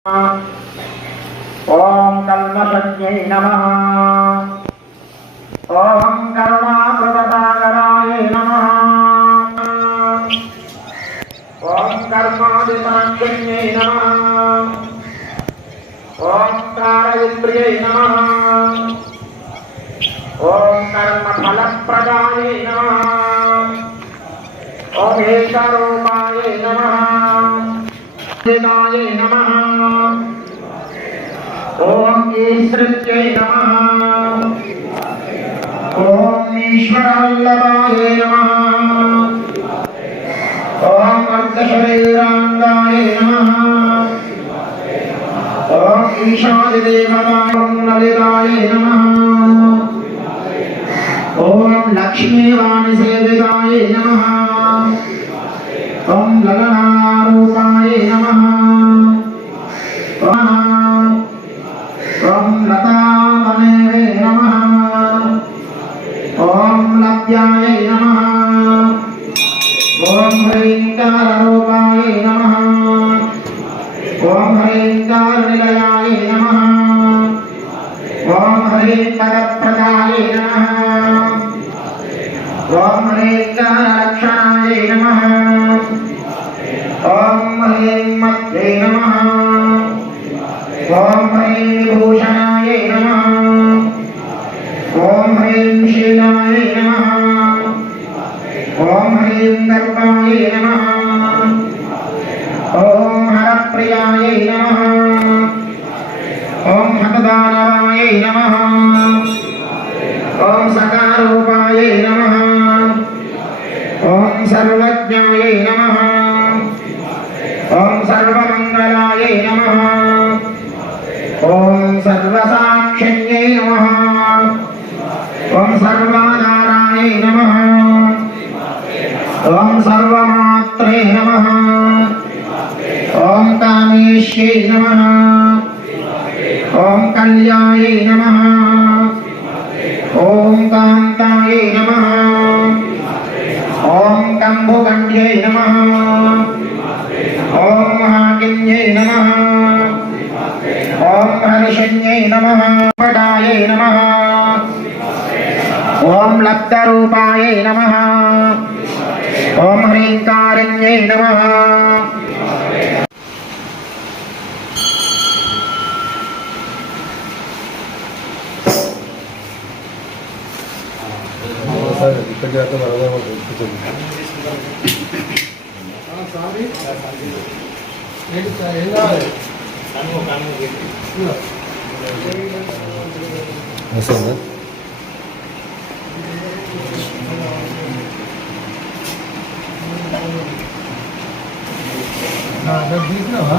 ओम कल्मषज्ञै नमः। ओम करुणाप्रदायकाय नमः। ओम कर्मादिपरायण्यै नमः। ओम कारयित्र्यै नमः। ओम कर्मफलप्रदाय नमः। ओम ईश्वरूपाय नमः। नमः। ओम ईश्वराय नमः। ओम ईश्वराय नमः। ओम अर्धशरीरांगाय नमः। ओम ईशादिदेवताय ललिताय नमः। ओम लक्ष्मीवाणीसेविताय नमः। ओम ललनारूपाय नमः। ओम लतामने नमः। ओम लव्याय नमः। ओम ह्रींकाररूपाय नमः। ओम ह्रींकारनिलयाय नमः। ओम ह्रींकरप्रदाय नमः। ओम ह्रींकाररक्षणाय नमः। ओम ह्रींमध्ये नमः। ओम ह्रीं भूषणाय नमः। ओम ह्रीं शीलाय नमः। ओम ह्रीं दर्पाय नमः। ओम हरप्रियाय नमः। ओम हतदानवाय नमः। ओम सकारूपाय नमः। ओम सर्वज्ञाय नमः। ओम सर्वमंगलाय नमः। ओम सर्वसाक्षिण्यै नमः। ओम सर्वाधाराय नमः। ओम सर्वमात्रे नमः। ओम कामेश्यै नमः। ओम कल्याय नमः। ओम कान्ताय नमः। ओम कंभुकण्ड्यै नमः। ओम महाकिन्यै नमः। ओम हर्षण्यै नमः। पटाय नमः। ओम लब्धरूपाय नमः। ओम ह्रींकारिण्यै नमः। ఇక్కడ జాత బరాబర్ కూర్చోండి ఏం కావాలి వస్తుందా తీసినావా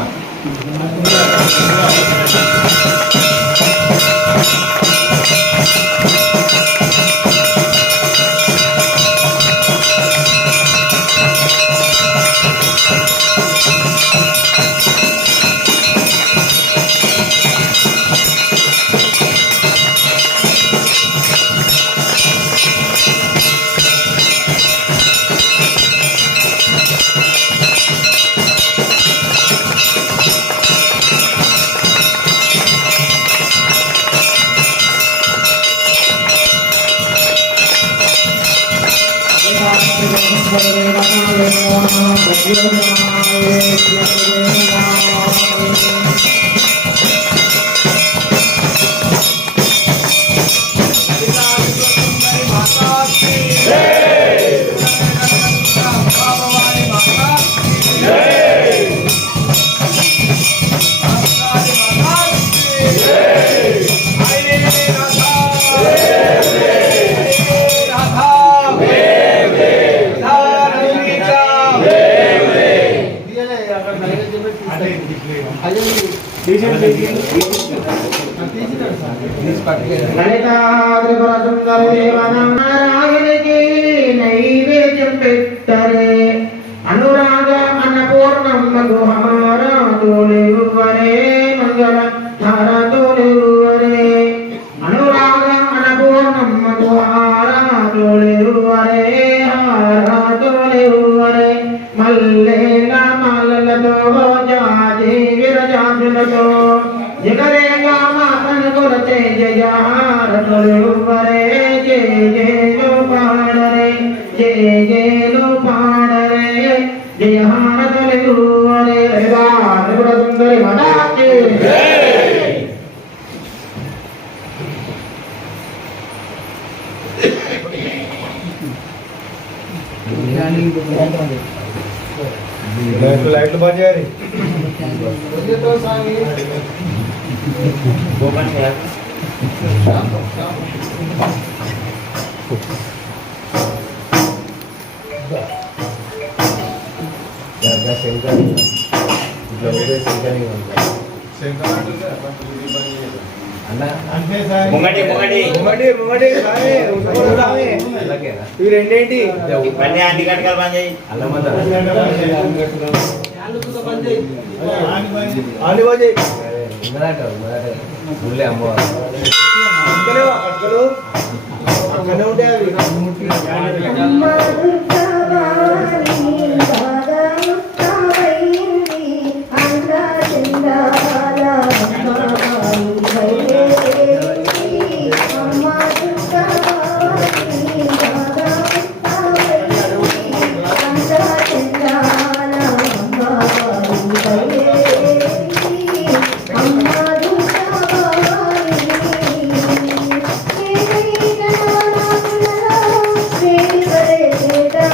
నారాయణకి నైవేద్యం పెట్టరే అనురాగ అన్నపూర్ణమ్మకు హమారా తోలివ్వరే మంగళ ధార తోలివ్వరే అనురాగ అన్నపూర్ణమ్మకు హారా తోలివ్వరే హార తోలివ్వరే మల్లెల మాలలతో జాజి విరజాజులతో జయో జగరేగా మాతను కొరతే జయ హారతులువరే జయ జయలో పాడరే జయ జయలో పాడరే జయ హారతులువరే త్రిపుర సుందరి మాతాకి लाइट बज जा रही ముంగటి ముంగటి ముంగటి ముంగటి రావే ఉసుకో రావే ఇవి రెండేంటి పన్నే అన్ని కట్టకాలు పని చేయి ఆని బజే అక్కడే అక్కలు అక్కడే ఉంటాయి అవి Thank you.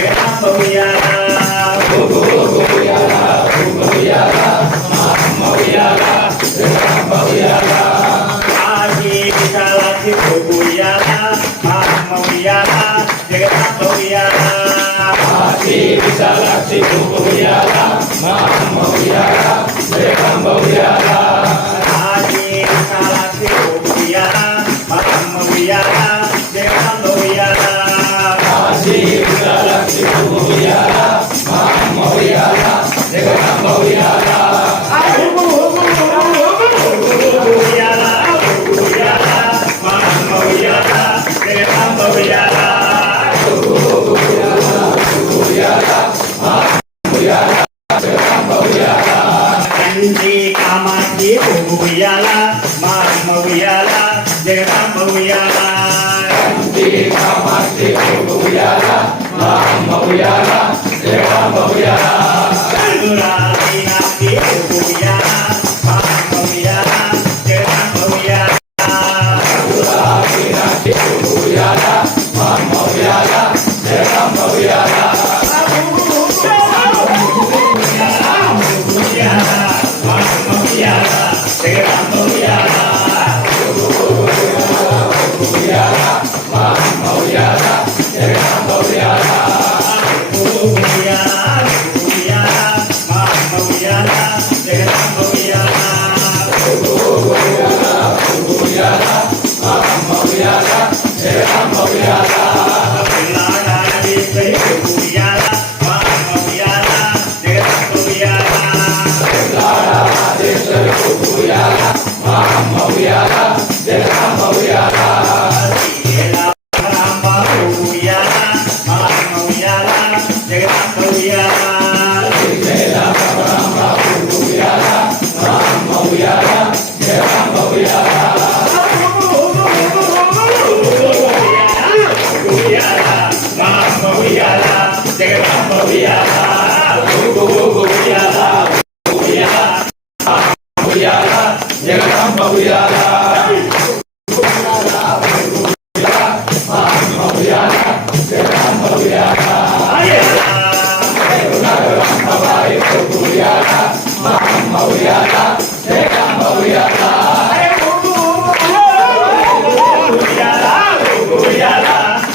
జగదాంబ ఉయ్యాల ఆది విశాలాక్షి ఉయ్యాల మా అమ్మ ఉయ్యాల జగదాంబ ఉయ్యాల ఆది విశాలాక్షి ఉయ్యాల మా అమ్మ ఉయ్యాల జగదాంబ ఉయ్యాల ఆది విశాలాక్షి ఉయ్యాల మా అమ్మ ఉయ్యాల జగదాంబ ఉయ్యాల ఆది విశాలాక్షి ఉయ్యాల మా అమ్మ ఉయ్యాల జగదాంబ ఉయ్యాల ఉయ్యాల ఉయ్యాల మా అమ్మ ఉయ్యాల జగదాంబ ఉయ్యాల కంచి కామాక్షి ఉయ్యాల మా అమ్మ ఉయ్యాల జగదాంబ ఉయ్యాల కామాక్షి ఉయ్యాల మా అమ్మ ఉయ్యాల జగదాంబ ఉయ్యాల మీనాక్షి ఉయ్యాల మా అమ్మ ఉయ్యాల జగదాంబ ఉయ్యాల మీనాక్షి ఉయ్యాల మా అమ్మ ఉయ్యాల జగదాంబ ఉయ్యాల ఉయ్యాల మా అమ్మ ఉయ్యాల జగదాంబ ఉయ్యాల ఉయ్యాల మా అమ్మ ఉయ్యాల జగదాంబ ఉయ్యాల ఉయ్యాల ఉయ్యాల మా అమ్మ ఉయ్యాల జగదాంబ ఉయ్యాల ఉయ్యాల మా అమ్మ ఉయ్యాల జగదాంబ ఉయ్యాల పిల్లాడాడేశ్వరి ఉయ్యాల మా అమ్మ ఉయ్యాల జగదాంబ ఉయ్యాల రాధేశ్వరి ఉయ్యాల మా అమ్మ ఉయ్యాల జగదాంబ ఉయ్యాల రాంబ ఉయ్యాల మా అమ్మ ఉయ్యాల జగదాంబ ఉయ్యాల ఉయ్యాల మా అమ్మ ఉయ్యాల జగదాంబ ఉయ్యాల ఉయ్యాల మా అమ్మ ఉయ్యాల జగదాంబ ఉయ్యాల ఉయ్యాల ఉయ్యాల జగదాంబ ఉయ్యాల మా అమ్మ ఉయ్యాల జగదాంబ ఉయ్యాల ఉయ్యాల మా అమ్మ ఉయ్యాల జగదాంబ ఉయ్యాల ఉయ్యాల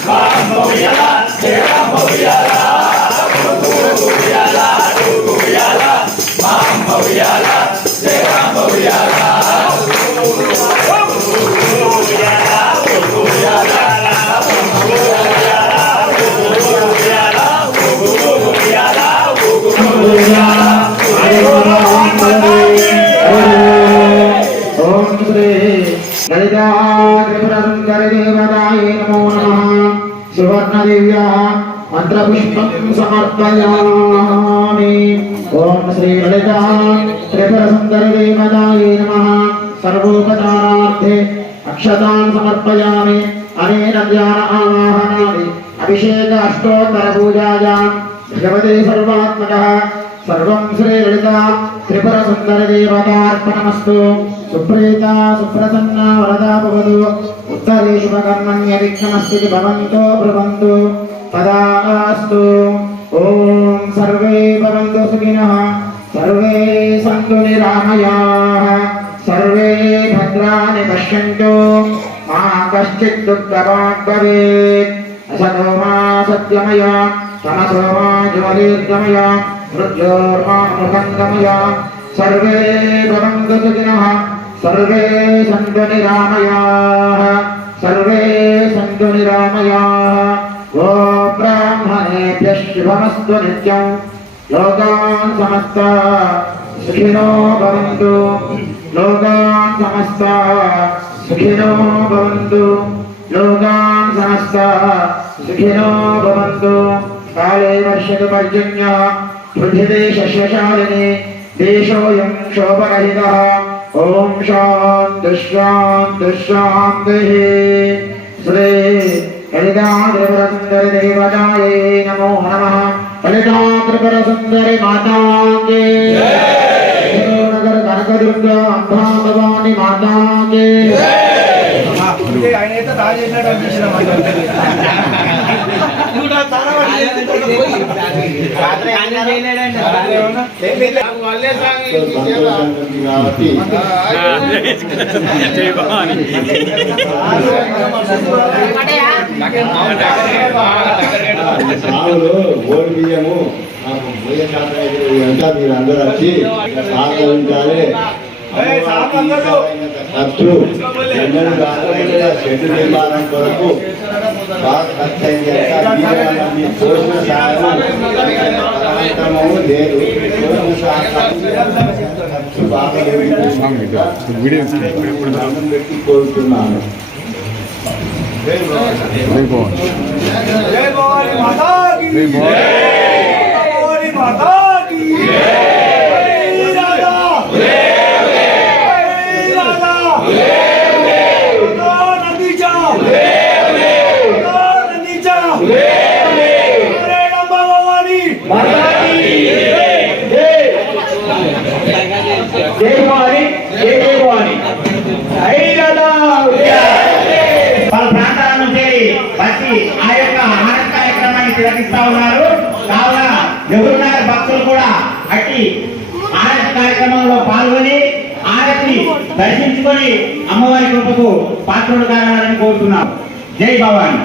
మా అమ్మ ఉయ్యాల జగదాంబ ఉయ్యాల ఉయ్యాల మా అమ్మ ఉయ్యాల జగదాంబ ఉయ్యాల ఓం శ్రీ లలితా త్రిపురసుందరి దేవతాయే నమో నమః సువర్ణదివ్యా మంత్రపుష్పం సమర్పయామి ఓం శ్రీ లలితా త్రిపురసుందరి దేవతాయే నమః సర్వోపచారార్థే అక్షతాన్ సమర్పయామి అనేన ధ్యాన ఆవాహనాది అభిషేక అష్టోత్తర పూజాయాం భగవతే సర్వాత్మకః సర్వం శ్రీ లలితా త్రిపుర సుందర దేవతార్పణమస్తు సుప్రీత సుప్రసన్న వరదా భవతు ఉత్తరే శుభకర్మణ్య విఘ్నమస్తి భవంతో బ్రువంతు తదాస్తు ఓం సర్వే భవంతు సుఖినః సర్వే సంతు నిరామయాః సర్వే భద్రాణి పశ్యంతు మా కశ్చిత్ దుఃఖభాగ్ భవేత్ అసతో మా సత్యమయ తమసో మా జ్యోతిర్గమయ మృత్యోర్మా మృగంగమయ సర్వే భవంతు సుఖినః సర్వే సంతు నిరామయాః సర్వే సంతు నిరామయాః ఓ బ్రాహ్మణేభ్యః శుభమస్తు నిత్యం లోకాన్ సమస్తా సుఖినో భవంతు లోకాన్ సమస్తా సుఖినో భవంతు లోకాన్ సమస్తా సుఖినో భవంతు కాలే వర్షతు పర్జన్యః పృథివీ శస్యశాలిని దేశోऽयं శోభరహితः ఓం శాంతి శాంతి శాంతిః శ్రీ లలితా త్రిపుర సుందరి దేవతాయే నమో నమః లలితా త్రిపుర సుందరి మాతాకి నగర కనకదుర్గా అంబా భవాని మాతాకి ఆయన అయితే బాగా చేసినట్టు అనిపించిన సాగులు ఓడి బియ్యము నాకు పోయే శాతం ఇదంతా మీరు అందరూ వచ్చి సహకరించాలి. ఖర్చు ఎన్నడూ కాకుండా చెట్టు నిర్మాణం కొరకు బాగా ఖర్చు అయింది. మీ పోషణ సహాయము లేదు. పోషణ సహాయం ఖర్చు బాగా పెట్టి కోరుతున్నాను. జై భవాని మాతా కీ జై భవాని మాతా కీ పలు ప్రాంతాల నుంచి వచ్చి ఆ యొక్క ఆహార కార్యక్రమాన్ని తిలకిస్తా ఉన్నారు. కావున ఎవరున్నారు భక్తులు కూడా అట్టి ఆహార కార్యక్రమంలో పాల్గొని ఆరతి దర్శించుకొని అమ్మవారి కృపకు పాత్రుడు కావాలని కోరుతున్నాం. జై భవాని.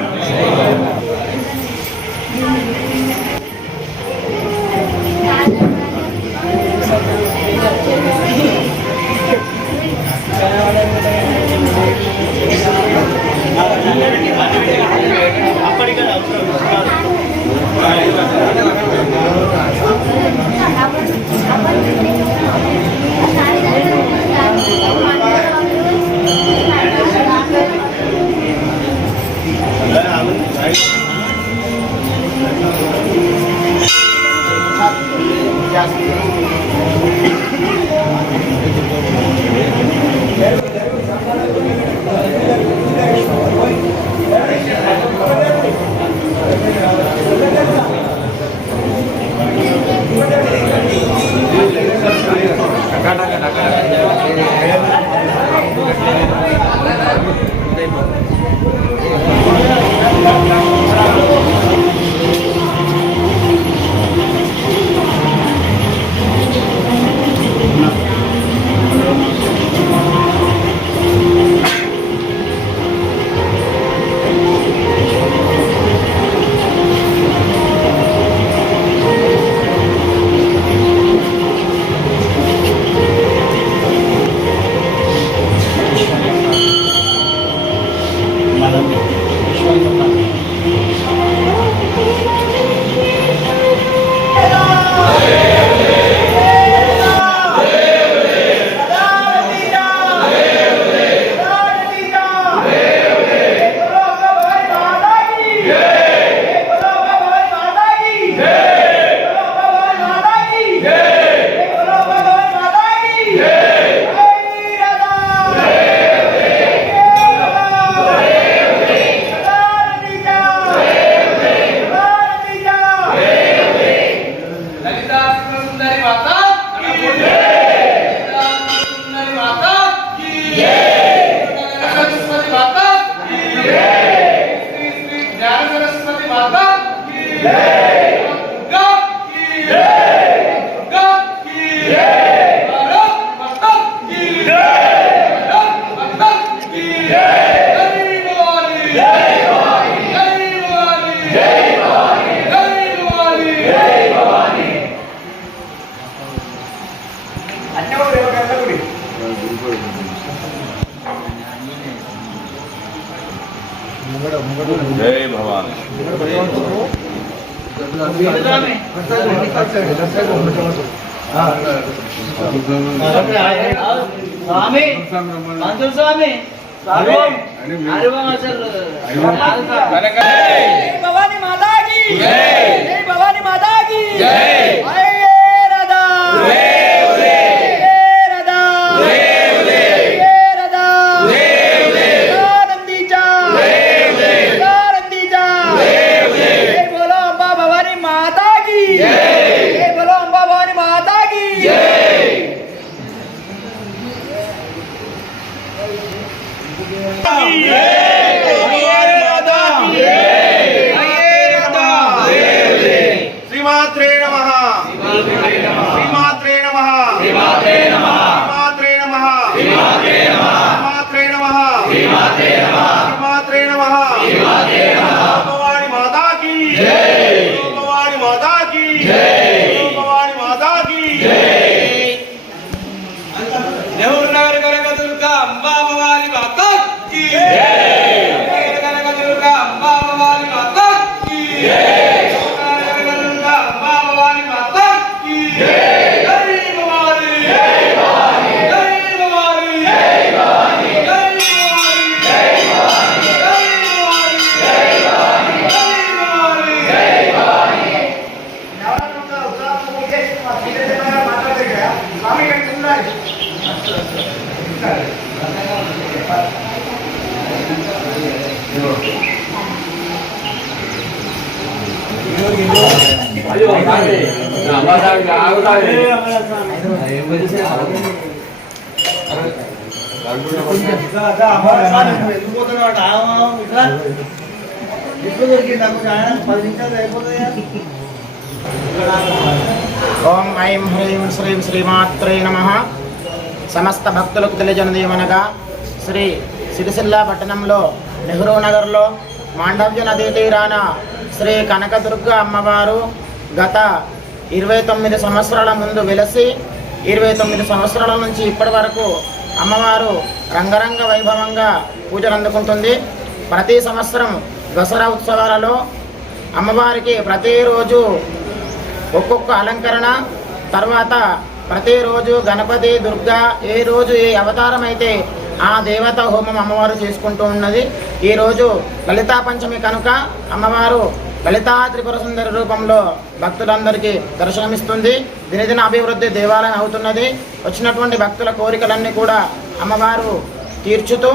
जय भवानी स्वामी मंजुल स्वामी भवानी माता की जय भवानी माता की जय राधा Yeah. భవాని మాతాకి భవాని మాతాకి భవాని మాతాకి నెహ్రూ నగర్ కనకదుర్గ అంబా భవాని మాతాకి కనకదుర్గ అంబా భవాని మాతాకి కనకదుర్గ అంబా భవాని మాతాకి ఓం ఐం హ్రీం శ్రీం శ్రీమాత్రే నమః. సమస్త భక్తులకు తెలియజేయమనగా శ్రీ సిరిసిల్ల పట్టణంలో నెహ్రూ నగర్లో మాండవ్య నదీ తీరాన శ్రీ కనకదుర్గ అమ్మవారు గత 29 సంవత్సరాల ముందు వెలసి 29 సంవత్సరాల నుంచి ఇప్పటి వరకు అమ్మవారు రంగరంగ వైభవంగా పూజలు అందుకుంటుంది. ప్రతి సంవత్సరం దసరా ఉత్సవాలలో అమ్మవారికి ప్రతిరోజు ఒక్కొక్క అలంకరణ, తర్వాత ప్రతిరోజు గణపతి దుర్గా ఏ రోజు ఏ అవతారం అయితే ఆ దేవత హోమం అమ్మవారు చేసుకుంటూ ఉన్నది. ఈరోజు లలితా పంచమి కనుక అమ్మవారు లలితా త్రిపుర సుందరి రూపంలో భక్తులందరికీ దర్శనమిస్తుంది. దినదిన అభివృద్ధి దేవాలయం అవుతున్నది. వచ్చినటువంటి భక్తుల కోరికలన్నీ కూడా అమ్మవారు తీర్చుతూ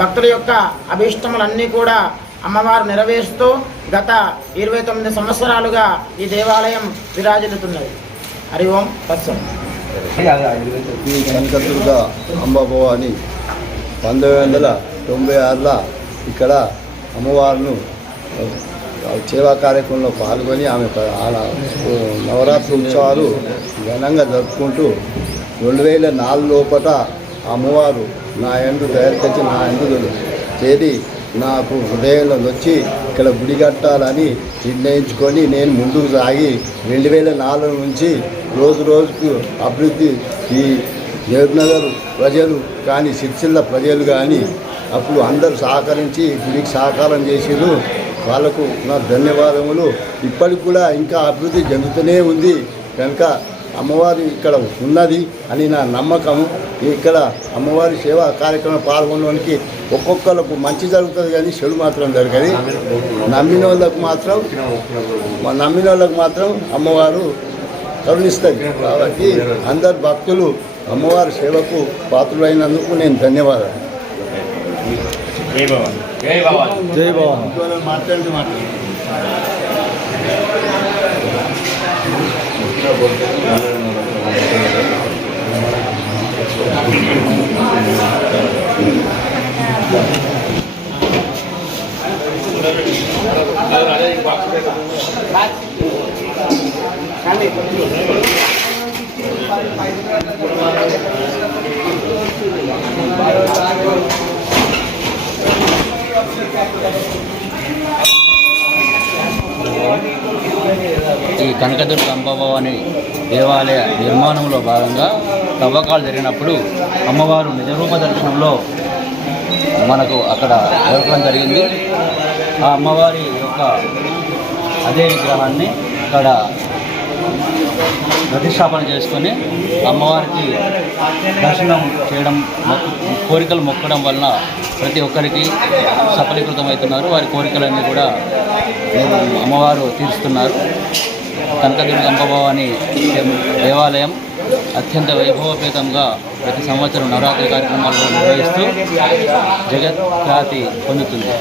భక్తుల యొక్క అభీష్టములన్నీ కూడా అమ్మవారు నెరవేరుస్తూ గత 29 సంవత్సరాలుగా ఈ దేవాలయం విరాజిల్లుతున్నది. హరి ఓం తత్సం. ఈ కనకదుర్గ అంబ భవాని 1996లో ఇక్కడ అమ్మవారిను సేవా కార్యక్రమంలో పాల్గొని ఆమె నవరాత్రి ఉత్సవాలు ఘనంగా జరుపుకుంటూ 2004 లోపల అమ్మవారు నా యందు దయచేసి నా యందు చేరి నాకు హృదయంలో వచ్చి ఇక్కడ గుడి కట్టాలని నిర్ణయించుకొని నేను ముందుకు సాగి 2004 నుంచి రోజు రోజుకు అభివృద్ధి ఈ నెహ్రూనగర్ ప్రజలు కానీ సిరిసిల్ల ప్రజలు కానీ అప్పుడు అందరూ సహకరించి గుడికి సహకారం చేసిరు. వాళ్ళకు నా ధన్యవాదములు. ఇప్పటికి కూడా ఇంకా అభివృద్ధి చెందుతూనే ఉంది కనుక అమ్మవారి ఇక్కడ ఉన్నది అని నా నమ్మకం. ఇక్కడ అమ్మవారి సేవా కార్యక్రమం పాల్గొనడానికి ఒక్కొక్కరికి మంచి జరుగుతుంది కానీ చెడు మాత్రం జరగదు. నమ్మిన వాళ్ళకు మాత్రం అమ్మవారు కరుణిస్తుంది. కాబట్టి అందరు భక్తులు అమ్మవారి సేవకు పాత్రులైనందుకు నేను ధన్యవాదాలు. జై భవాని. జై భవాని. మాట్లాడి ఈ కనకదుర్గ అంబభవాని దేవాలయ నిర్మాణంలో భాగంగా తవ్వకాలు జరిగినప్పుడు అమ్మవారు నిజరూప దర్శనంలో మనకు అక్కడ దొరకడం జరిగింది. ఆ అమ్మవారి యొక్క అదే విగ్రహాన్ని ఇక్కడ ప్రతిష్టాపన చేసుకొని అమ్మవారికి దర్శనం చేయడం, కోరికలు మొక్కడం వలన ప్రతి ఒక్కరికి సఫలీకృతమవుతున్నారు. వారి కోరికలన్నీ కూడా అమ్మవారు తీరుస్తున్నారు. కనకదుర్గ అంబభవాని దేవాలయం అత్యంత వైభవపేతంగా ప్రతి సంవత్సరం నవరాత్రి కార్యక్రమాలను నిర్వహిస్తూ జగత్ఖ్యాతి పొందుతుంది.